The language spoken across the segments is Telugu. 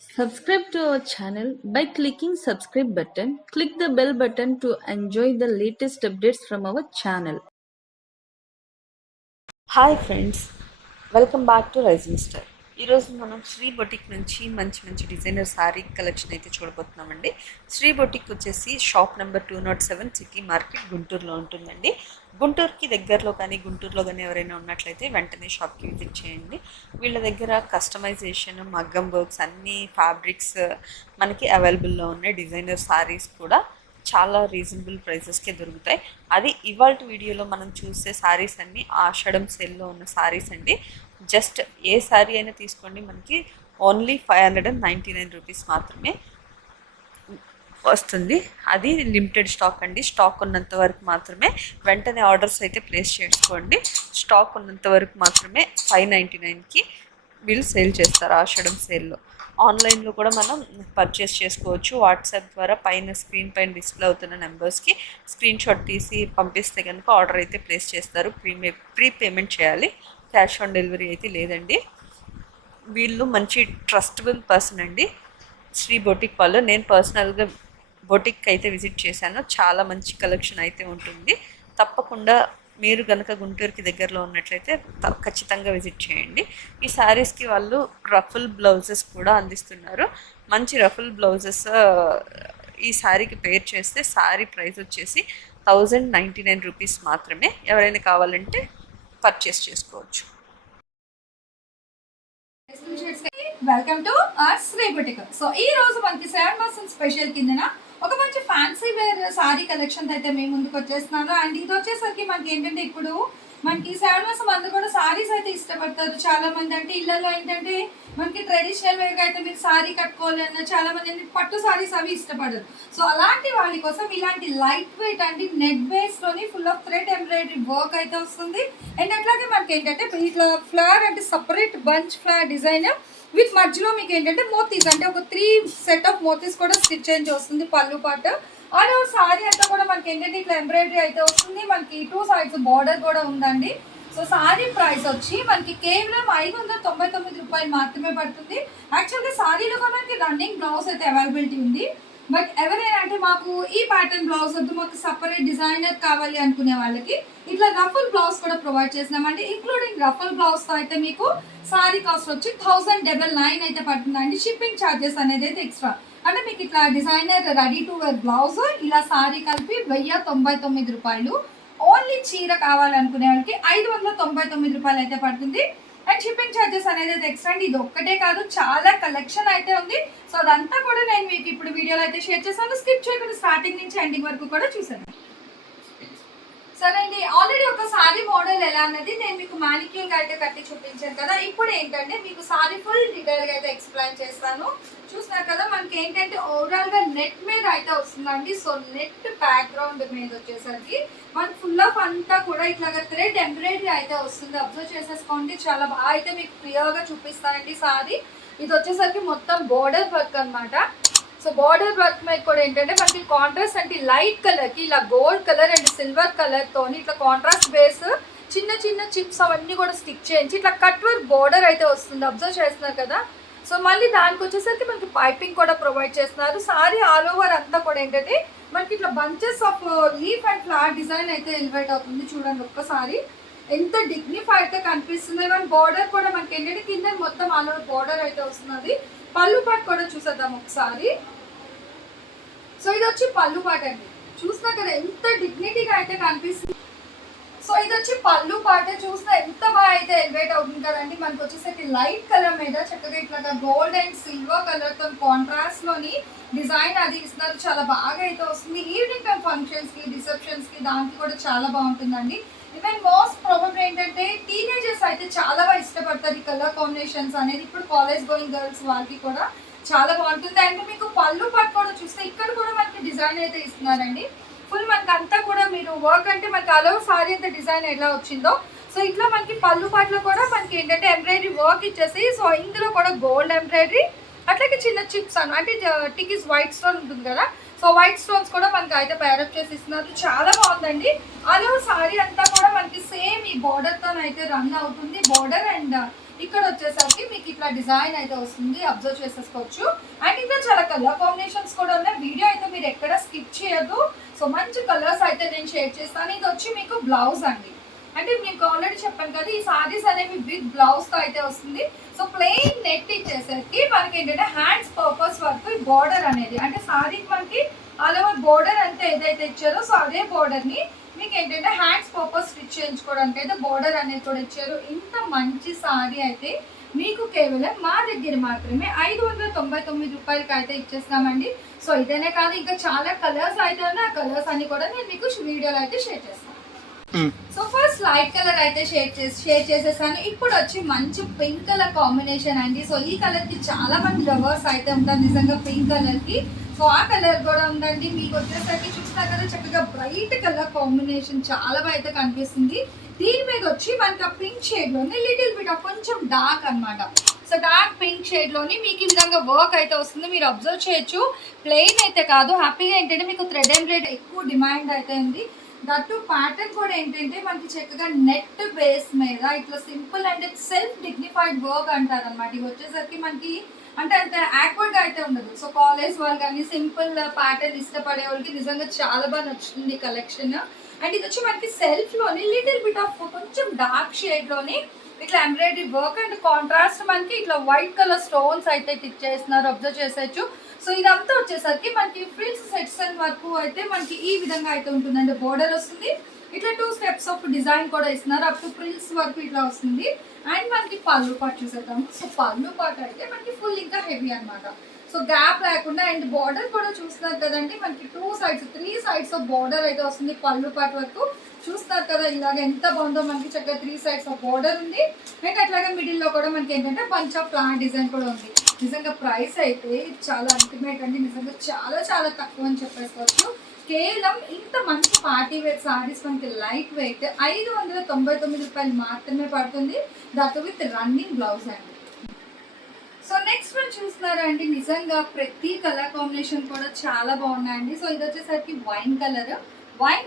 Subscribe to our channel by clicking subscribe button. Click the bell button to enjoy the latest updates from our channel. Hi friends, welcome back to rising star. ఈరోజు మనం శ్రీ బొటిక్ నుంచి మంచి మంచి డిజైనర్ శారీ కలెక్షన్ అయితే చూడబోతున్నామండి. శ్రీ బొటిక్ వచ్చేసి షాప్ నెంబర్ 207 సిటీ మార్కెట్ గుంటూరులో ఉంటుందండి. గుంటూరుకి దగ్గరలో కానీ గుంటూరులో కానీ ఎవరైనా ఉన్నట్లయితే వెంటనే షాప్కి విజిట్ చేయండి. వీళ్ళ దగ్గర కస్టమైజేషన్, మగ్గం వర్క్స్, అన్ని ఫ్యాబ్రిక్స్ మనకి అవైలబుల్లో ఉన్నాయి. డిజైనర్ శారీస్ కూడా చాలా రీజనబుల్ ప్రైసెస్కే దొరుకుతాయి. అది ఇవాళ వీడియోలో మనం చూసే శారీస్ అన్నీ ఆషాఢం సేల్లో ఉన్న శారీస్ అండి. జస్ట్ ఏ శారీ అయినా తీసుకోండి, మనకి ఓన్లీ 599 రూపీస్ మాత్రమే వస్తుంది. అది లిమిటెడ్ స్టాక్ అండి. స్టాక్ ఉన్నంత వరకు మాత్రమే వెంటనే ఆర్డర్స్ అయితే ప్లేస్ చేసుకోండి. స్టాక్ ఉన్నంత వరకు మాత్రమే 599కి వీళ్ళు సేల్ చేస్తారు ఆషాఢం సేల్లో. ఆన్లైన్లో కూడా మనం పర్చేస్ చేసుకోవచ్చు. వాట్సాప్ ద్వారా పైన స్క్రీన్ పైన డిస్ప్లే అవుతున్న నెంబర్స్కి స్క్రీన్ షాట్ తీసి పంపిస్తే కనుక ఆర్డర్ అయితే ప్లేస్ చేస్తారు. ప్రీ పేమెంట్ చేయాలి, క్యాష్ ఆన్ డెలివరీ అయితే లేదండి. వీళ్ళు మంచి ట్రస్టబుల్ పర్సన్ అండి, శ్రీ బొటిక్ వాళ్ళు. నేను పర్సనల్గా బొటిక్ అయితే విజిట్ చేశాను. చాలా మంచి కలెక్షన్ అయితే ఉంటుంది. తప్పకుండా మీరు కనుక గుంటూరుకి దగ్గరలో ఉన్నట్లయితే ఖచ్చితంగా విజిట్ చేయండి. ఈ శారీస్కి వాళ్ళు రఫుల్ బ్లౌజెస్ కూడా అందిస్తున్నారు. మంచి రఫుల్ బ్లౌజెస్ ఈ శారీకి పేర్ చేస్తే శారీ ప్రైస్ వచ్చేసి 1099 రూపీస్ మాత్రమే. ఎవరైనా కావాలంటే పర్చేస్ చేసుకోవచ్చు. Welcome to Sri boutique. So ఈ రోజు మనకి 7% స్పెషల్ కిందన ఒక మంచి ఫ్యాన్సీ వేర్ సారీ కలెక్షన్ అయితే మేము ముందుకు వచ్చేస్తున్నాను. అండ్ ఇది వచ్చేసరికి మనకి ఏంటంటే ఇప్పుడు మనకి 7 మంది కూడా సారీస్ అయితే ఇష్టపడతారు. చాలా మంది అంటే ఇళ్లలో ఏంటంటే మనకి ట్రెడిషనల్ వేగా అయితే మీరు సారీ కట్టుకోవాలన్నా చాలా మంది పట్టు సారీస్ అవి ఇష్టపడరు. సో అలాంటి వాళ్ళ కోసం ఇలాంటి లైట్ వెయిట్ అండి నెట్ బేస్ లోని full of thread embroidery work అయితే వస్తుంది. అండ్ అట్లాగే మనకి ఏంటంటే ఇట్లా ఫ్లవర్ అంటే separate bunch flower design with మధ్యలో మీకు ఏంటంటే మోతీస్ అంటే ఒక 3 సెట్ ఆఫ్ మోతీస్ కూడా స్టిచ్ చేంజ్ వస్తుంది పళ్ళు పాట. ఆల్ ఓవర్ సారీ అంతా కూడా మనకి ఏంటంటే ఇట్లా ఎంబ్రాయిడరీ అయితే వస్తుంది. మనకి 2 సైడ్స్ బార్డర్ కూడా ఉందండి. సో సారీ ప్రైస్ వచ్చి మనకి కేవలం 599 రూపాయలు మాత్రమే పడుతుంది. యాక్చువల్గా సారీలో కూడా మనకి రన్నింగ్ బ్లౌజ్ అయితే అవైలబిలిటీ ఉంది. బట్ ఎవరైనా అంటే మాకు ఈ ప్యాటర్న్ బ్లౌజ్ వద్దు, మాకు సపరేట్ డిజైనర్ కావాలి అనుకునే వాళ్ళకి ఇట్లా రఫుల్ బ్లౌజ్ కూడా ప్రొవైడ్ చేసినామండి. ఇంక్లూడింగ్ రఫుల్ బ్లౌజ్తో అయితే మీకు సారీ కాస్ట్ వచ్చి 1099 అయితే పడుతుందండి. షిప్పింగ్ ఛార్జెస్ అనేది అయితే ఎక్స్ట్రా. అంటే మీకు ఇట్లా designer ready to wear blouse ఇలా సారీ కలిపి 1099 రూపాయలు. ఓన్లీ చీర కావాలనుకునే వాళ్ళకి 599 రూపాయలు అయితే పడుతుంది. అండ్ షిప్పింగ్ ఛార్జెస్ అనేది అయితే ఎక్స్ట్రా అండి. ఇది ఒక్కటే కాదు, చాలా కలెక్షన్ అయితే ఉంది. సో అదంతా కూడా నేను మీకు ఇప్పుడు వీడియోలో అయితే షేర్ చేస్తాను. స్కిప్ చేయకుండా స్టార్టింగ్ నుంచి ఎండింగ్ వరకు కూడా చూసాను. సరే అండి, ఆల్రెడీ ఒక సారీ మోడల్ ఎలా అన్నది నేను మీకు మానిక్యూర్ గా అయితే కట్టి చూపించాను కదా. ఇప్పుడు ఏంటంటే మీకు సారీ ఫుల్ డీటెయిల్ గా అయితే ఎక్స్ప్లెయిన్ చేస్తాను. చూస్తున్నారు కదా, మనకి ఏంటంటే ఓవరాల్ గా నెట్ మీద అయితే వస్తుందండి. సో నెట్ బ్యాక్గ్రౌండ్ మీద వచ్చేసరికి మనకి ఫుల్ ఆఫ్ అంతా కూడా ఇట్లాగా థ్రెడ్ ఎంబ్రాయిడరీ అయితే వస్తుంది. అబ్జర్వ్ చేసేసుకోండి, చాలా బాగా అయితే మీకు క్లియర్ గా చూపిస్తానండి సారీ. ఇది వచ్చేసరికి మొత్తం బోర్డర్ వర్క్ అనమాట. సో బార్డర్ వర్క్ మీద కూడా ఏంటంటే మనకి కాంట్రాస్ట్ అంటే లైట్ కలర్ కి ఇలా gold colour and silver colour తోని ఇట్లా కాంట్రాస్ట్ బేస్ చిన్న చిన్న చిప్స్ అవన్నీ కూడా స్టిక్ చేయించి ఇట్లా కట్ వర్క్ బార్డర్ అయితే వస్తుంది. అబ్జర్వ్ చేస్తున్నారు కదా. సో మళ్ళీ దానికి వచ్చేసరికి మనకి పైపింగ్ కూడా ప్రొవైడ్ చేస్తున్నారు. సారీ ఆల్ ఓవర్ అంతా కూడా ఏంటంటే మనకి ఇట్లా bunches of leaf and flower design అయితే ఎలివేట్ అవుతుంది. చూడండి ఒక్కసారి ఎంత డిగ్నిఫైడ్ గా కనిపిస్తుంది. ఈవెన్ బార్డర్ కూడా మనకి ఏంటంటే కింద మొత్తం ఆల్ ఓవర్ బార్డర్ అయితే వస్తున్నది. పళ్ళు పాటు కూడా చూసేద్దాం ఒకసారి. సో ఇది వచ్చి పళ్ళు పాట అండి. చూసినా కదా ఎంత డిగ్నిటీగా అయితే కనిపిస్తుంది. సో ఇది వచ్చి పళ్ళు పాట చూసినా ఎంత బాగా అయితే ఎలివేట్ అవుతుంది కదండి. మనకు వచ్చేసరికి లైట్ కలర్ మీద చక్కగా ఇట్లా గోల్డ్ అండ్ సిల్వర్ కలర్ తో కాంట్రాస్ట్ లోని డిజైన్ అది ఇస్తున్నారు. చాలా బాగా అయితే వస్తుంది. ఈవినింగ్ టైం ఫంక్షన్స్ కి, రిసెప్షన్స్ కి దానికి కూడా చాలా బాగుంటుందండి. ఈవెన్ మోస్ట్ ప్రాబబుల్ ఏంటంటే టీనేజర్స్ అయితే చాలా బాగా ఇష్టపడతారు ఈ కలర్ కాంబినేషన్స్ అనేది. ఇప్పుడు కాలేజ్ గోయింగ్ గర్ల్స్ వాళ్ళకి కూడా చాలా బాగుంటుంది. అండ్ మీకు పళ్ళు పాటు కూడా చూస్తే ఇక్కడ కూడా మనకి డిజైన్ అయితే ఇస్తున్నారండి. ఫుల్ మనకి అంతా కూడా మీరు వర్క్ అంటే మనకి అలో సారీ అంతా డిజైన్ ఎలా వచ్చిందో సో ఇట్లా మనకి పళ్ళు పాటలో కూడా మనకి ఏంటంటే ఎంబ్రాయిడరీ వర్క్ ఇచ్చేసి సో ఇందులో కూడా గోల్డ్ ఎంబ్రాయిడరీ అట్లాగే చిన్న చిప్స్ అంటే టికిస్ వైట్ స్టోన్ ఉంటుంది కదా. సో వైట్ స్టోన్స్ కూడా మనకి అయితే పేరప్ చేసి ఇస్తున్నారు. చాలా బాగుందండి. అలో సారీ అంతా కూడా మనకి సేమ్ ఈ బార్డర్ తో అయితే రన్ అవుతుంది. బార్డర్ అండ్ ఇక్కడ వచ్చేసరికి మీకు ఇట్లా డిజైన్ అయితే వస్తుంది, అబ్జర్వ్ చేసేసుకోవచ్చు. అండ్ ఇంకా చాలా కలర్ కాంబినేషన్స్ కూడా ఉన్నాయి. వీడియో అయితే మీరు ఎక్కడ స్కిప్ చేయొద్దు. సో మంచి కలర్స్ అయితే నేను షేర్ చేస్తాను. ఇది వచ్చి మీకు బ్లౌజ్ అండి. అంటే మీకు ఆల్రెడీ చెప్పాను కదా, ఈ సారీస్ అనేవి బిగ్ బ్లౌజ్ తో అయితే వస్తుంది. సో ప్లెయిన్ నెట్ ఇచ్చేసరికి మనకి ఏంటంటే హ్యాండ్స్ పర్పస్ వరకు ఈ బోర్డర్ అనేది, అంటే సారీకి మనకి ఆల్ ఓవర్ బోర్డర్ అంటే ఏదైతే ఇచ్చారో సో అదే బోర్డర్ ని మీకు ఏంటంటే హ్యాండ్స్ పర్పస్ స్టిచ్ చేయించుకోవడానికి అయితే బోర్డర్ అనేది కూడా ఇచ్చారు. ఇంత మంచి సారీ అయితే మీకు కేవలం మా దగ్గర మాత్రమే 599 రూపాయలకి అయితే ఇచ్చేస్తామండి. సో ఇదేనే కాదు, ఇంకా చాలా కలర్స్ అయితే ఉన్నాయి. ఆ కలర్స్ అన్ని కూడా నేను మీకు వీడియోలో అయితే షేర్ చేస్తాను. సో ఫస్ట్ లైట్ కలర్ అయితే షేర్ చేసేసాను. ఇప్పుడు వచ్చి మంచి పింక్ కలర్ కాంబినేషన్ అండి. సో ఈ కలర్ కి చాలా మంది లవర్స్ అయితే ఉంటారు నిజంగా పింక్ కలర్ కి. సో ఆ కలర్ కూడా ఉందండి. మీకు వచ్చేసరికి చూసినా కదా చక్కగా బ్రైట్ కలర్ కాంబినేషన్ చాలా బాగా అయితే కనిపిస్తుంది. దీని మీద వచ్చి మనకి ఆ పింక్ షేడ్ లోని లిటిల్ బిట్ ఆఫ్ కొంచెం డార్క్ అన్నమాట. సో డార్క్ పింక్ షేడ్ లోని మీకు ఈ విధంగా వర్క్ అయితే వస్తుంది. మీరు అబ్జర్వ్ చేయొచ్చు. ప్లెయిన్ అయితే కాదు, హ్యాపీగా ఏంటంటే మీకు థ్రెడ్ ఎంబ్రాయిడరీ ఎక్కువ డిమాండ్ అయితే ఉంది. దట్టు ప్యాటర్న్ కూడా ఏంటంటే మనకి చక్కగా నెట్ బేస్ మీద ఇట్లా సింపుల్ అంటే సెల్ఫ్ డిగ్నిఫైడ్ వర్క్ అంటారు అనమాట. ఇవి వచ్చేసరికి మనకి అంటే అంత యాక్వర్డ్ గా అయితే ఉండదు. సో కాలేజ్ వాళ్ళు కానీ సింపుల్ ప్యాటర్న్ ఇష్టపడే వాళ్ళకి నిజంగా చాలా బాగా నచ్చుతుంది కలెక్షన్. అండ్ ఇది వచ్చి మనకి సెల్ఫ్ లోని లిటిల్ బిట్ ఆఫ్ కొంచెం డార్క్ షేడ్ లోని ఇట్లా ఎంబ్రాయిడరీ వర్క్ అండ్ కాంట్రాస్ట్ మనకి ఇట్లా వైట్ కలర్ స్టోన్స్ అయితే టిక్ చేస్తున్నారు, అబ్జర్వ్ చేసేయచ్చు. సో ఇదంతా వచ్చేసరికి మనకి ఫ్రిల్స్ సెక్షన్ వరకు అయితే మనకి ఈ విధంగా అయితే ఉంటుందండి. బోర్డర్ వస్తుంది, ఇట్లా 2 స్టెప్స్ ఆఫ్ డిజైన్ కూడా ఇస్తున్నారు, అప్ టు ఫ్రిల్స్ వరకు ఇట్లా వస్తుంది. అండ్ మనకి పళ్ళు పాటు చూసేద్దాము. సో పళ్ళు పాటు అయితే మనకి ఫుల్ ఇంకా హెవీ అనమాట. సో గ్యాప్ లేకుండా అండ్ బార్డర్ కూడా చూస్తున్నారు కదండి, మనకి 2 సైడ్స్ 3 సైడ్స్ ఆఫ్ బార్డర్ అయితే వస్తుంది పళ్ళు పాటు వరకు. చూస్తున్నారు కదా ఇలాగ ఎంత బాగుందో, మనకి చక్కగా 3 సైడ్స్ ఆఫ్ బార్డర్ ఉంది. అండ్ అట్లాగే మిడిల్ లో కూడా మనకి ఏంటంటే బంచ్ ఆఫ్ ఫ్లవర్ డిజైన్ కూడా ఉంది. నిజంగా ప్రైస్ అయితే చాలా అల్టిమేట్ అండి, నిజంగా చాలా చాలా తక్కువ అని చెప్పేసుకోవచ్చు. కేవలం ఇంత మంచి పార్టీ వేర్ సారీస్ మనకి లైట్ వెయిట్ 599 రూపాయలు మాత్రమే పడుతుంది, దట్ విత్ రన్నింగ్ బ్లౌజ్ అండి. సో నెక్స్ట్ మనం చూస్తున్నారా అండి, నిజంగా ప్రతి కలర్ కాంబినేషన్ కూడా చాలా బాగున్నాయండి. సో ఇది వచ్చేసరికి వైన్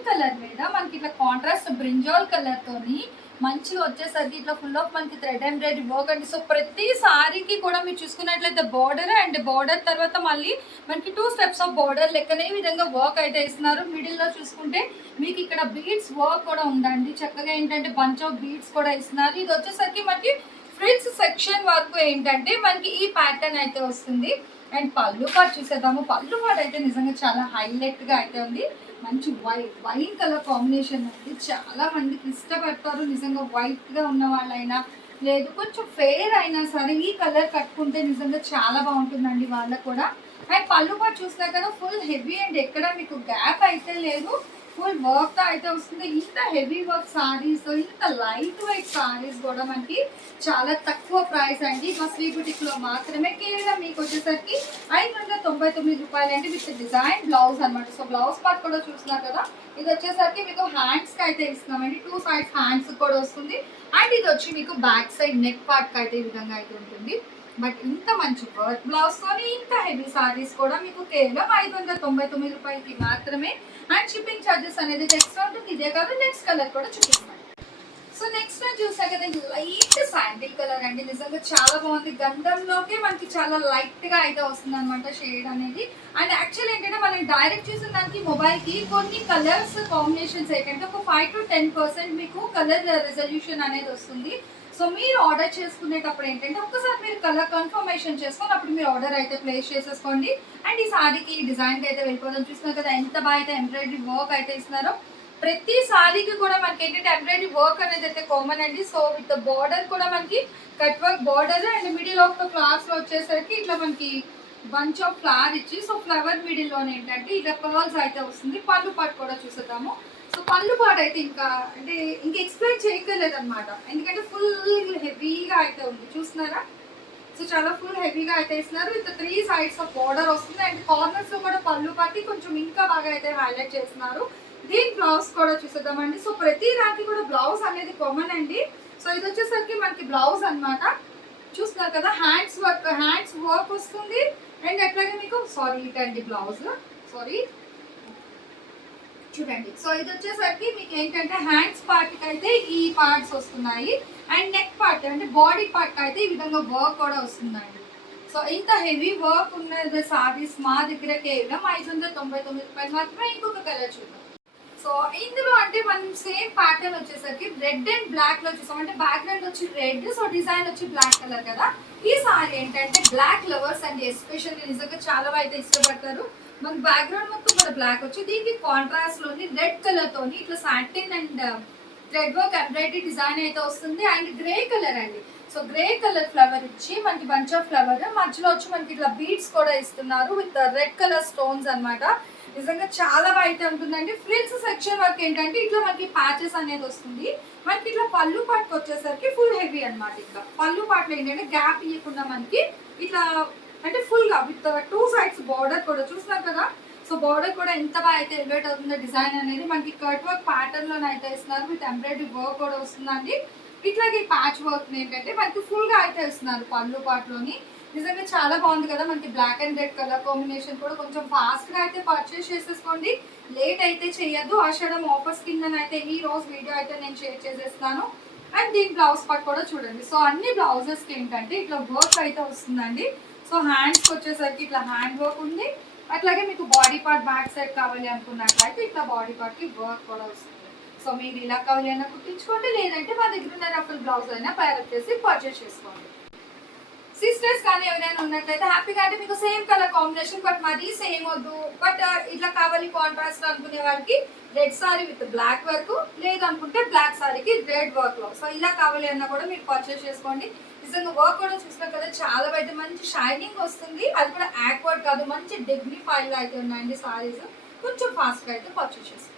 కలర్ మీద మనకి ఇట్లా కాంట్రాస్ట్ బ్రింజాల్ కలర్ తోని మంచిగా వచ్చేసరికి ఇట్లా ఫుల్ ఆఫ్ మనకి థ్రెడ్ ఎంబ్రాయిడరీ వర్క్ అండి. సో ప్రతి సారీకి కూడా మీరు చూసుకున్నట్లయితే బార్డర్ అండ్ బార్డర్ తర్వాత మళ్ళీ మనకి 2 స్టెప్స్ ఆఫ్ బార్డర్ లెక్కనే విధంగా వర్క్ అయితే ఇస్తున్నారు. మిడిల్ లో చూసుకుంటే మీకు ఇక్కడ బీడ్స్ వర్క్ కూడా ఉందండి, చక్కగా ఏంటంటే బంచ్ ఆఫ్ బీడ్స్ కూడా ఇస్తున్నారు. ఇది వచ్చేసరికి మనకి ఫ్రిల్స్ సెక్షన్ వరకు ఏంటంటే మనకి ఈ ప్యాటర్న్ అయితే వస్తుంది. అండ్ పళ్ళు పాటు చూసేద్దాము. పళ్ళు పాటు అయితే నిజంగా చాలా హైలైట్ గా అయితే ఉంది. మంచి వైన్ కలర్ కాంబినేషన్ ఉంది, చాలా మందికి ఇష్టపడతారు నిజంగా. వైట్ గా ఉన్న వాళ్ళైనా లేదు కొంచెం ఫెయిర్ అయినా సరే ఈ కలర్ కట్టుకుంటే నిజంగా చాలా బాగుంటుందండి వాళ్ళకు కూడా. అండ్ పళ్ళు పాటు చూసినా కదా ఫుల్ హెవీ అండ్ ఎక్కడ మీకు గ్యాప్ అయితే లేదు, ఫుల్ వర్క్ తో అయితే వస్తుంది. ఇంత హెవీ వర్క్ సారీస్, ఇంత లైట్ వెయిట్ సారీస్ కూడా మనకి చాలా తక్కువ ప్రైస్ అండి. మా శ్రీ బుటిక్ లో మాత్రమే కేవలం మీకు వచ్చేసరికి 599 రూపాయలు అండి, విత్ డిజైన్ బ్లౌజ్ అనమాట. సో బ్లౌజ్ పార్ట్ కూడా చూస్తున్నారు కదా, ఇది వచ్చేసరికి మీకు హ్యాండ్స్ కి అయితే ఇస్తున్నామండి, 2 సైడ్స్ హ్యాండ్స్ కూడా వస్తుంది. అండ్ ఇది వచ్చి మీకు బ్యాక్ సైడ్ నెక్ పార్ట్ కి అయితే ఈ విధంగా అయితే ఉంటుంది. బట్ ఇంత మంచి వర్క్ బ్లౌజ్ తోని ఇంత హెవీ సారీస్ కూడా మీకు కేవలం 599 రూపాయలకి మాత్రమే. అండ్ షిప్పింగ్ ఛార్జెస్ అనేది ఎక్స్ట్రా ఉంటుంది. ఇదే కాదు నెక్స్ట్ కలర్ కూడా చూపిస్తాను. సో నెక్స్ట్ నేను చూసా కదా లైట్ శాండిల్ కలర్ అండి, నిజంగా చాలా బాగుంది. గంధంలోకే మనకి చాలా లైట్ గా అయితే వస్తుంది అనమాట షేడ్ అనేది. అండ్ యాక్చువల్ ఏంటంటే మనం డైరెక్ట్ చూసిన దానికి మొబైల్ కి కొన్ని కలర్స్ కాంబినేషన్స్ ఏంటంటే ఒక 5 to 10% మీకు కలర్ రెజల్యూషన్ అనేది వస్తుంది. సో మీరు ఆర్డర్ చేసుకునేటప్పుడు ఏంటంటే ఒకసారి మీరు కలర్ కన్ఫర్మేషన్ చేసుకొని అప్పుడు మీరు ఆర్డర్ అయితే ప్లేస్ చేసేసుకోండి. అండ్ ఈ సారీకి ఈ డిజైన్కి అయితే వెళ్ళిపోదాం. చూస్తున్నారు కదా ఎంత బాగా అయితే ఎంబ్రాయిడరీ వర్క్ అయితే ఇస్తున్నారో. ప్రతి సారీకి కూడా మనకి ఏంటంటే ఎంబ్రాయిడరీ వర్క్ అనేది అయితే కామన్ అండి. సో విత్ బార్డర్ కూడా మనకి cut work border and middle of the flowers లో వచ్చేసరికి ఇట్లా మనకి బంచ్ ఆఫ్ ఫ్లవర్ ఇచ్చి, సో ఫ్లవర్ మిడిల్ లోనే ఏంటంటే ఇట్లా పర్ల్స్ అయితే వస్తుంది. పళ్ళు పాటు కూడా చూసేద్దాము. సో పళ్ళు పాటు అయితే ఇంకా ఎక్స్ప్లెయిన్ చేయగలేదు అనమాట, ఎందుకంటే ఫుల్ హెవీగా అయితే ఉంది చూస్తున్నారా. సో చాలా ఫుల్ హెవీగా అయితే ఇస్తున్నారు. విత్ 3 సైడ్స్ ఆఫ్ బార్డర్ వస్తుంది. అండ్ కార్నర్స్ లో కూడా పళ్ళు పాటి కొంచెం ఇంకా బాగా అయితే హైలైట్ చేస్తున్నారు. దీని బ్లౌజ్ కూడా చూసేద్దామండి. సో ప్రతి దానికి కూడా బ్లౌజ్ అనేది కామన్ అండి. సో ఇది వచ్చేసరికి మనకి బ్లౌజ్ అనమాట. చూస్తున్నారు కదా హ్యాండ్స్ వర్క్ వస్తుంది. అండ్ అట్లాగే మీకు ఇటండి బ్లౌజ్ చూడండి. సో ఇది వచ్చేసరికి మీకు ఏంటంటే హ్యాండ్స్ పార్ట్కి అయితే ఈ పార్ట్స్ వస్తున్నాయి అండ్ నెక్ పార్ట్ అంటే బాడీ పార్ట్ అయితే ఈ విధంగా వర్క్ కూడా వస్తుందండి. సో ఇంత హెవీ వర్క్ ఉన్నది సారీస్ మా దగ్గర కేవలం 599 రూపాయలు మాత్రమే. ఇంకొక కలర్ చూద్దాం. సో ఇందులో అంటే మనం సేమ్ ప్యాటర్న్ వచ్చేసరికి రెడ్ అండ్ బ్లాక్ లో చూసాం. అంటే బ్యాక్గ్రౌండ్ వచ్చి రెడ్, సో డిజైన్ వచ్చి బ్లాక్ కలర్ కదా. ఈ సారీ ఏంటంటే బ్లాక్ లవర్స్ అండ్ ఎస్పెషల్లీ నిజంగా చాలా అయితే ఇష్టపడతారు. మన బ్యాక్గ్రౌండ్ మొత్తం కూడా బ్లాక్ వచ్చి దీనికి కాంట్రాస్ట్ లోని రెడ్ కలర్ తోని ఇట్లా satin and thread work embroidery design అయితే వస్తుంది అండ్ గ్రే కలర్ అండి. సో గ్రే కలర్ ఫ్లవర్ ఇచ్చి మనకి బంచ్ ఆఫ్ ఫ్లవర్ మధ్యలో వచ్చి మనకి ఇట్లా బీడ్స్ కూడా ఇస్తున్నారు విత్ రెడ్ కలర్ స్టోన్స్ అన్నమాట. నిజంగా చాలా అయితే ఉంటుందండి. ఫ్రిల్స్ సెక్షన్ వరకు ఏంటంటే ఇట్లా మనకి ప్యాచెస్ అనేది వస్తుంది. మనకి ఇట్లా పళ్ళు పాటుకు వచ్చేసరికి ఫుల్ హెవీ అనమాట. ఇట్లా పళ్ళు పాటలు ఏంటంటే గ్యాప్ ఇవ్వకుండా మనకి ఇట్లా అంటే ఫుల్ గా విత్ 2 సైడ్స్ బార్డర్ కూడా చూస్తున్నారు కదా. సో బార్డర్ కూడా ఎంత బాగా అయితే ఎలివేట్ అవుతుందో డిజైన్ అనేది మనకి కట్ వర్క్ ప్యాటర్న్ లోనే అయితే ఇస్తున్నారు విత్ ఎంబ్రాయిడరీ వర్క్ కూడా వస్తుందండి. ఇట్లాగే ప్యాచ్ వర్క్ ఏంటంటే మనకి ఫుల్ గా అయితే ఇస్తున్నారు పళ్ళు పాటలోని. నిజంగా చాలా బాగుంది కదా. మనకి black and red colour combination కూడా కొంచెం ఫాస్ట్ గా అయితే పర్చేస్ చేసేసుకోండి, లేట్ అయితే చేయొద్దు. ఆషాఢం ఆఫర్స్ కింద అయితే ఈ రోజు వీడియో అయితే నేను షేర్ చేసేస్తాను. అండ్ దీని బ్లౌజ్ పార్ట్ కూడా చూడండి. సో అన్ని బ్లౌజెస్ కి ఏంటంటే ఇట్లా వర్క్ అయితే వస్తుందండి. సో హ్యాండ్స్ కి వచ్చేసరికి ఇట్లా హ్యాండ్ వర్క్ ఉంది. అట్లాగే మీకు బాడీ పార్ట్ బ్యాక్ సైడ్ కావాలి అనుకున్నట్లయితే ఇట్లా బాడీ పార్ట్ కి వర్క్ కూడా వస్తుంది. సో మీరు ఇలా కావాలి అయినా కుట్టించుకోండి, లేదంటే మా దగ్గర ఉన్న రఫుల్ బ్లౌజ్ అయినా ప్యారప్ చేసి పర్చేస్ చేసుకోండి. సిస్టర్స్ కానీ ఎవరైనా ఉన్నట్లయితే హ్యాపీగా అంటే మీకు సేమ్ కలర్ కాంబినేషన్ బట్ మరీ సేమ్ వద్దు, బట్ ఇట్లా కావాలి కాంట్రాస్ట్ అనుకునే వాళ్ళకి red sari with black work, లేదనుకుంటే బ్లాక్ సారీకి రెడ్ వర్క్ లో. సో ఇలా కావాలి అన్నా కూడా మీరు పర్చేస్ చేసుకోండి. నిజంగా వర్క్ కూడా చూసినా కదా చాలా అయితే మంచి షైనింగ్ వస్తుంది. అది కూడా యాక్వర్డ్ కాదు, మంచి డిగ్నిఫైడ్ అయితే ఉన్నాయండి సారీస్. కొంచెం ఫాస్ట్ గా అయితే పర్చేస్ చేసుకోండి.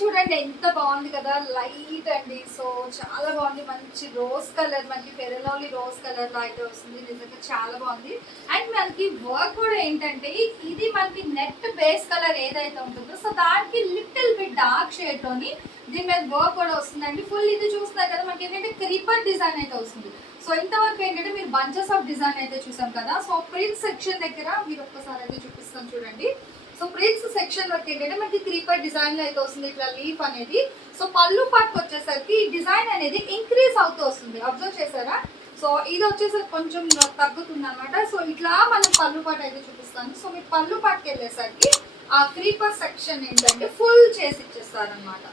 చూడండి ఎంత బాగుంది కదా, లైట్ అండి. సో చాలా బాగుంది, మంచి రోజ్ కలర్, మనకి fair and lovely rose colour లో అయితే వస్తుంది. నిజంగా చాలా బాగుంది. అండ్ మనకి వర్క్ కూడా ఏంటంటే ఇది మనకి నెట్ బేస్ కలర్ ఏదైతే ఉంటుందో సో దానికి లిటిల్ బిట్ డార్క్ షేడ్ లోని దీని మీద వర్క్ కూడా వస్తుందండి. ఫుల్ ఇది చూస్తున్నారు కదా మనకి ఏంటంటే క్రీపర్ డిజైన్ అయితే వస్తుంది. సో ఇంతవరకు ఏంటంటే మీరు బంచెస్ ఆఫ్ డిజైన్ అయితే చూసాం కదా. సో ప్రిన్స్ సెక్షన్ దగ్గర మీరు ఒక్కసారి అయితే చూపిస్తాను చూడండి. సో ప్రిన్స్ సెక్షన్ వరకు ఏంటంటే మనకి క్రీపర్ డిజైన్ లో అయితే వస్తుంది ఇట్లా లీఫ్ అనేది. సో పళ్ళు పాటుకు వచ్చేసరికి ఈ డిజైన్ అనేది ఇంక్రీజ్ అవుతూ వస్తుంది. అబ్జర్వ్ చేశారా. సో ఇది వచ్చేసరికి కొంచెం తగ్గుతుంది అనమాట. సో ఇట్లా మనం పళ్ళు పాటు అయితే చూపిస్తాను. సో మీకు పళ్ళు పాటుకి వెళ్ళేసరికి ఆ క్రీపర్ సెక్షన్ ఏంటంటే ఫుల్ చేసి ఇచ్చేస్తారు అనమాట.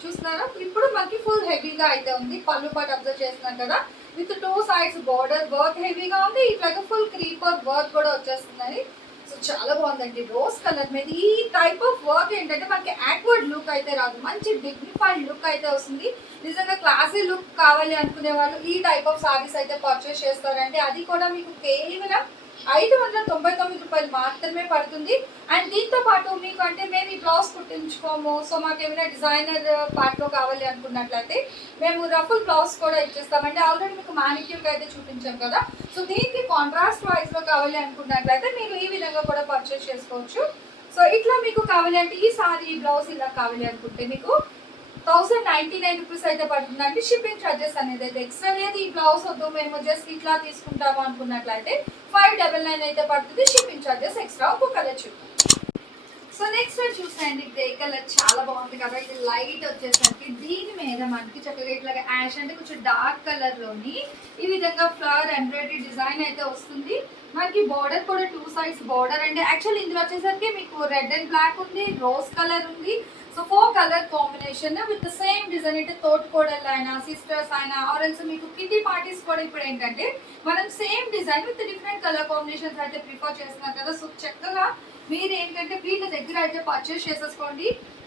చూస్తున్నారా. ఇప్పుడు మనకి ఫుల్ హెవీగా అయితే ఉంది. పళ్ళు పాటు అబ్జర్వ్ చేస్తున్నారు కదా, విత్ 2 సైడ్స్ బార్డర్ వర్క్ హెవీగా ఉంది. ఇట్లాగే ఫుల్ క్రీపర్ వర్క్ కూడా వచ్చేస్తుంది. సో చాలా బాగుందండి. రోజ్ కలర్ మీద ఈ టైప్ ఆఫ్ వర్క్ ఏంటంటే మనకి యాక్వర్డ్ లుక్ అయితే రాదు, మంచి డిగ్నిఫైడ్ లుక్ అయితే వస్తుంది. నిజంగా క్లాసీ లుక్ కావాలి అనుకునే వాళ్ళు ఈ టైప్ ఆఫ్ సారీస్ అయితే పర్చేస్ చేస్తారండి. అది కూడా మీకు కేవలం 599 రూపాయలు మాత్రమే పడుతుంది. అండ్ దీంతో పాటు మీకు అంటే మేము ఈ బ్లౌజ్ కుట్టించుకోము, సో మాకు ఏమైనా డిజైనర్ పార్ట్లో కావాలి అనుకున్నట్లయితే మేము రఫుల్ బ్లౌజ్ కూడా ఇచ్చేస్తామండి. ఆల్రెడీ మీకు మ్యానిక్యూర్ అయితే చూపించాం కదా. సో దీనికి కాంట్రాస్ట్ వైజ్ లో కావాలి అనుకున్నట్లయితే మీరు ఈ విధంగా కూడా పర్చేస్ చేసుకోవచ్చు. సో ఇట్లా మీకు కావాలి అంటే ఈ సారీ ఈ బ్లౌజ్ ఇలా కావాలి అనుకుంటే మీకు 1099 రూపీస్ అయితే పడుతుందండి. షిప్పింగ్ ఛార్జెస్ అనేది అయితే ఎక్స్ట్రా లేదు. ఈ బ్లౌజ్ వద్దు మేము జస్ట్ ఇట్లా తీసుకుంటాము అనుకున్నట్లయితే 599 అయితే పడుతుంది. Shipping charges extra. ఒక కలర్ చూద్దాం. సో నెక్స్ట్ చూసాయండి గ్రే కలర్ చాలా బాగుంది కదా. ఇది లైట్ వచ్చేసరికి దీని మీద మనకి చక్కగా ఇట్లాగా యాష్ అంటే కొంచెం డార్క్ కలర్ లోని ఈ విధంగా ఫ్లవర్ ఎంబ్రాయిడరీ డిజైన్ అయితే వస్తుంది. మనకి బార్డర్ కూడా 2 సైడ్స్ బార్డర్ అండి. యాక్చువల్లీ ఇందులో వచ్చేసరికి మీకు రెడ్ అండ్ బ్లాక్ ఉంది, రోజ్ కలర్ ఉంది. So 4 colour combination with same design. అంటే తోటి కోడళ్ళు అయినా సిస్టర్స్ అయినా ఆరెల్స్ మీకు కిటీ పార్టీస్ కూడా ఇప్పుడు ఏంటంటే మనం same design with different colour combinations అయితే ప్రిఫర్ చేస్తున్నాం కదా. సో చక్కగా మీరు ఏంటంటే వీళ్ళ దగ్గర అయితే పర్చేస్ చేసేసుకోండి.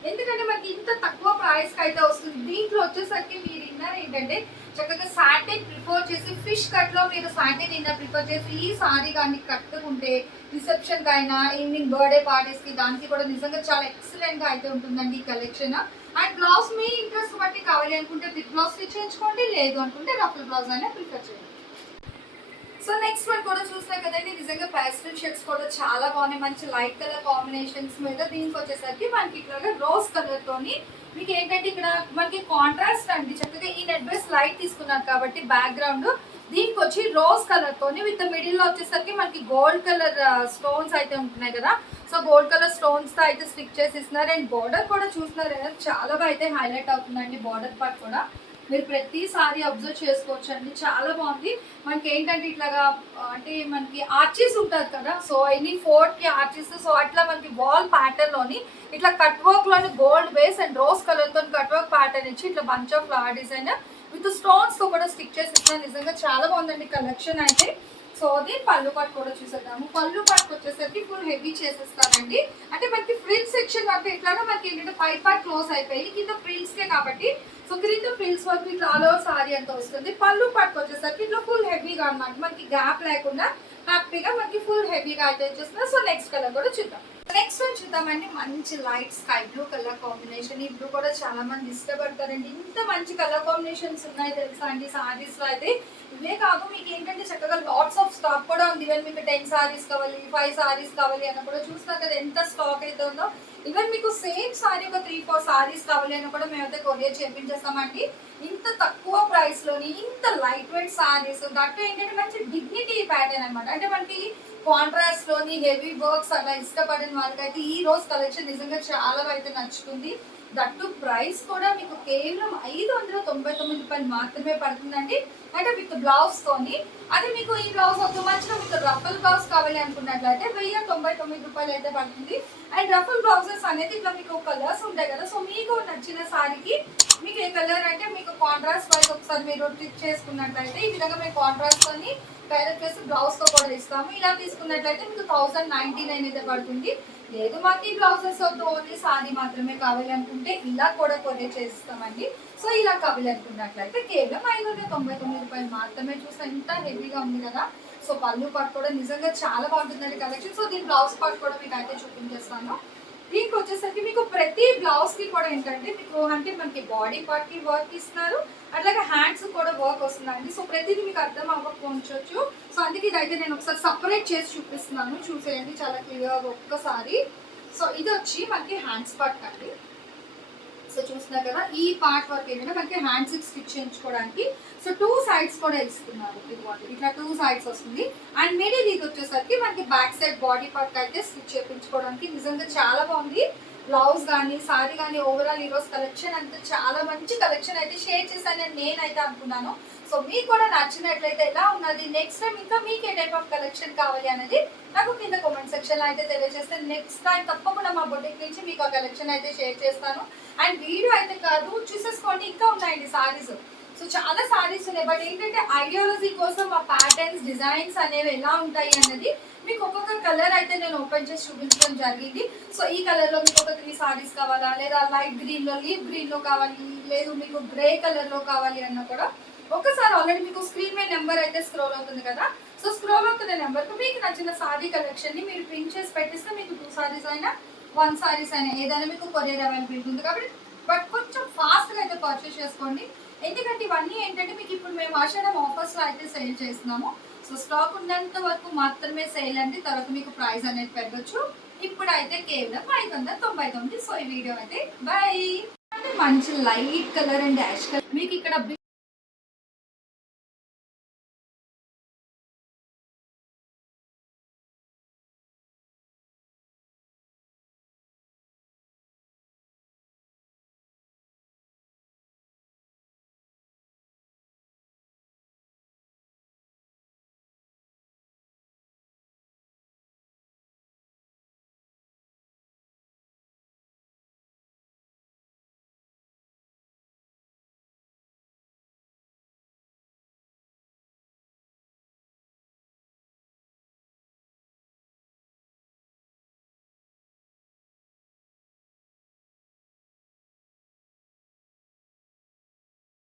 ఎందుకంటే మనకి ఇంత తక్కువ ప్రైస్కి అయితే వస్తుంది. దీంట్లో వచ్చేసరికి మీరు ఇన్నర్ ఏంటంటే చక్కగా సాటిన్ ప్రిఫర్ చేసి ఫిష్ కట్లో మీరు సాటిన్ ఇన్నర్ ప్రిఫర్ చేసి ఈ సారీ కానీ కట్టుకుంటే రిసెప్షన్కి అయినా ఈవినింగ్ బర్త్డే పార్టీస్కి దానికి కూడా నిజంగా చాలా ఎక్సలెంట్గా అయితే ఉంటుందండి ఈ collection. And blouse me interest బట్టి కావాలి అనుకుంటే బిగ్ బ్లౌజ్ స్టిచ్ చేయించుకోండి, లేదు అనుకుంటే రఫుల్ బ్లౌజ్ అయినా ప్రిఫర్ చేయండి. సో నెక్స్ట్ వన్ కూడా చూసినా కదండి, నిజంగా ప్యాస్టల్ షేడ్స్ కూడా చాలా బాగున్నాయి. మంచి లైట్ కలర్ కాంబినేషన్స్ మీద దీనికి వచ్చేసరికి మనకి ఇట్లాగా రోజ్ కలర్ తోని మీకు ఏంటంటే ఇక్కడ మనకి కాంట్రాస్ట్ అండి. చక్కగా ఈ నెట్ బేస్ లైట్ తీసుకున్నారు కాబట్టి బ్యాక్గ్రౌండ్ దీనికి వచ్చి రోజ్ కలర్ తోని విత్ మిడిల్ లో వచ్చేసరికి మనకి గోల్డ్ కలర్ స్టోన్స్ అయితే ఉంటున్నాయి కదా. సో గోల్డ్ కలర్ స్టోన్స్ తో అయితే స్టిక్ చేసి ఇస్తున్నారు. అండ్ బార్డర్ కూడా చూస్తున్నారు కదా, చాలా బాగా అయితే హైలైట్ అవుతుందండి బార్డర్ పార్ట్ కూడా. మీరు ప్రతిసారి అబ్జర్వ్ చేసుకోవచ్చు అండి, చాలా బాగుంది. మనకి ఏంటంటే ఇట్లాగా అంటే మనకి ఆర్చెస్ ఉంటుంది కదా, సో ఎనీ ఫోర్ట్ కి ఆర్చెస్, సో అట్లా మనకి వాల్ ప్యాటర్న్ లోని ఇట్లా కట్ వర్క్ లోని gold base and rose colour తో కట్ వర్క్ ప్యాటర్న్ ఇచ్చి ఇట్లా bunch of flower design with stones తో కూడా స్టిక్ చేసి ఇస్తున్నారు. నిజంగా చాలా బాగుందండి కలెక్షన్ అయితే. సో అది పళ్ళు పాటు కూడా చూసేద్దాము. పళ్ళు పాటుకు వచ్చేసరికి ఫుల్ హెవీ చేసేస్తారండి. అంటే మనకి ఫ్రిల్స్ సెక్షన్ వరకు ఇట్లాగా మనకి ఏంటంటే పై పార్ట్ క్లోజ్ అయిపోయి కింద ఫ్రిల్స్ కే కాబట్టి, సో క్రింద ఫ్రిల్స్ వరకు ఇట్లా ఆల్ ఓవర్ సారీ అంతా వస్తుంది. పళ్ళు పాటుకు వచ్చేసరికి ఇట్లా ఫుల్ హెవీగా అనమాట, మనకి గ్యాప్ లేకుండా హ్యాపీగా మనకి ఫుల్ హెవీగా అయితే వచ్చేస్తుంది. సో నెక్స్ట్ కలర్ కూడా చూద్దాం. నెక్స్ట్ వన్ చూద్దామండి, మంచి light sky blue colour combination. ఈ బ్లూ కూడా చాలా మంది ఇష్టపడతారండి. ఇంత మంచి కలర్ కాంబినేషన్స్ ఉన్నాయి తెలుసా అండి సారీస్ లో అయితే. ఇవే కాదు మీకు ఏంటంటే చక్కగా లాట్స్ ఆఫ్ స్టాక్ కూడా ఉంది. ఈవెన్ మీకు 10 సారీస్ కావాలి, 5 సారీస్ కావాలి అన్న కూడా చూస్తున్నారు కదా ఎంత స్టాక్ అయితే ఉందో. ఈవెన్ మీకు సేమ్ సారీ ఒక 3-4 సారీస్ కావాలి అని కూడా మేమైతే కొరియర్ చేయించేస్తామండి. ఇంత తక్కువ ప్రైస్ లోని ఇంత లైట్ వెయిట్ సారీస్, దట్టు ఏంటంటే మంచి డిగ్నిటీ ప్యాటర్న్ అనమాట. అంటే మనకి కాంట్రాస్ట్ లోని హెవీ వర్క్స్ అలా ఇష్టపడిన వాళ్ళకైతే ఈ రోజు కలెక్షన్ నిజంగా చాలా అయితే నచ్చుతుంది. దట్టు ప్రైస్ కూడా మీకు కేవలం 599 రూపాయలు మాత్రమే పడుతుందండి. అంటే విత్ బ్లౌజ్ తోని. అది మీకు ఈ బ్లౌజ్ ఒక మంచిగా మీకు రఫల్ బ్లౌజ్ కావాలి అనుకున్నట్లయితే 1099 రూపాయలు అయితే పడుతుంది. అండ్ రఫల్ బ్లౌజెస్ అనేది ఇట్లా మీకు కలర్స్ ఉంటాయి కదా, సో మీకు నచ్చిన సారీకి మీకు ఏ కలర్ అంటే మీకు కాంట్రాస్ట్ వైజ్ ఒకసారి మీరు టిక్ చేసుకున్నట్లయితే ఈ విధంగా మేము కాంట్రాస్ట్ తోని డైరెక్ట్ చేసి బ్లౌజ్ తో కూడా ఇస్తాము. ఇలా తీసుకున్నట్లయితే మీకు 1099 అయితే పడుతుంది. లేదు మాకు ఈ బ్లౌజెస్ ఓన్లీ సారీ మాత్రమే కావాలి అనుకుంటే ఇలా కూడా కొరియర్ చేస్తామండి. సో ఇలా కావాలి అనుకున్నట్లయితే కేవలం 599 రూపాయలు మాత్రమే. చూస్తే ఎంత హెవీగా ఉంది కదా. సో పళ్ళు పాటు కూడా నిజంగా చాలా బాగుంటుందండి కలెక్షన్. సో దీని బ్లౌజ్ పార్ట్ కూడా మీకు అయితే చూపించేస్తాను. దీనికి వచ్చేసరికి మీకు ప్రతి బ్లౌజ్ కి కూడా ఏంటంటే మీకు అంటే మనకి బాడీ పార్ట్ కి వర్క్ ఇస్తున్నారు, అట్లాగే హ్యాండ్స్ కూడా వర్క్ వస్తుందండి. సో ప్రతిదీ మీకు అర్థం అవ్వకపోవచ్చు. సో అందుకే ఇదైతే నేను ఒకసారి సపరేట్ చేసి చూపిస్తున్నాను, చూసేయండి చాలా క్లియర్గా ఒక్కసారి. సో ఇది వచ్చి మనకి హ్యాండ్స్ పార్ట్ అండి. సో చూస్తున్నారు కదా ఈ పార్ట్ వర్క్ ఏంటంటే మనకి హ్యాండ్స్ స్టిచ్ చేయించుకోవడానికి సో 2 సైడ్స్ కూడా ఇస్తున్నారు. ఇట్లా 2 సైడ్స్ వస్తుంది. అండ్ మిడిల్ ఇది వచ్చేసరికి మనకి బ్యాక్ సైడ్ బాడీ పార్ట్ అయితే స్టిచ్ చేయించుకోవడానికి నిజంగా చాలా బాగుంది. బ్లౌజ్ కానీ సారీ కానీ ఓవరాల్ ఈరోజు కలెక్షన్ అంతా చాలా మంచి కలెక్షన్ అయితే షేర్ చేశానని నేనైతే అనుకున్నాను. సో మీకు కూడా నచ్చినట్లయితే ఎలా ఉన్నది, నెక్స్ట్ టైం ఇంకా మీకు ఏ టైప్ ఆఫ్ కలెక్షన్ కావాలి అనేది నాకు కింద కామెంట్ సెక్షన్ లో అయితే తెలియజేస్తే నెక్స్ట్ టైం తప్పకుండా మా బొటిక్ నుంచి మీకు ఆ కలెక్షన్ అయితే షేర్ చేస్తాను. అండ్ వీడియో అయితే కాదు చూసేసుకోండి, ఇంకా ఉన్నాయండి సారీస్. సో చాలా సారీస్ ఉన్నాయి, బట్ ఏంటంటే ఐడియాలజీ కోసం ఆ ప్యాటర్న్స్ డిజైన్స్ అనేవి ఎలా ఉంటాయి అన్నది మీకు ఒక్కొక్క కలర్ అయితే నేను ఓపెన్ చేసి చూపించడం జరిగింది. సో ఈ కలర్ లో మీకు ఒక 3 సారీస్ కావాలా, లేదా లైట్ గ్రీన్ లో లీఫ్ గ్రీన్ లో కావాలి, లేదు మీకు గ్రే కలర్ లో కావాలి అన్న కూడా ఒకసారి ఆల్రెడీ మీకు స్క్రీన్ మీద నెంబర్ అయితే స్క్రోల్ అవుతుంది కదా. సో స్క్రోల్ అవుతున్న నెంబర్కి మీకు నచ్చిన సారీ కలెక్షన్ ని మీరు ప్రింట్ చేసి పెట్టిస్తే మీకు 2 సారీస్ అయినా 1 సారీస్ అయినా ఏదైనా మీకు కొరియర్ అవైలబిలిటీ ఉంది కాబట్టి, బట్ కొంచెం ఫాస్ట్గా అయితే పర్చేస్ చేసుకోండి. ఎందుకంటే ఇవన్నీ ఏంటంటే మీకు ఇప్పుడు మేము ఆషాఢం ఆఫర్స్లో అయితే సేల్ చేస్తున్నాము. సో స్టాక్ ఉన్నంత వరకు మాత్రమే సేల్ అండి, తర్వాత మీకు ప్రైస్ అనేది పెరగచ్చు. ఇప్పుడైతే కేవలం 599. సో ఈ వీడియో అయితే బై. మంచి light colour and dash colour మీకు ఇక్కడ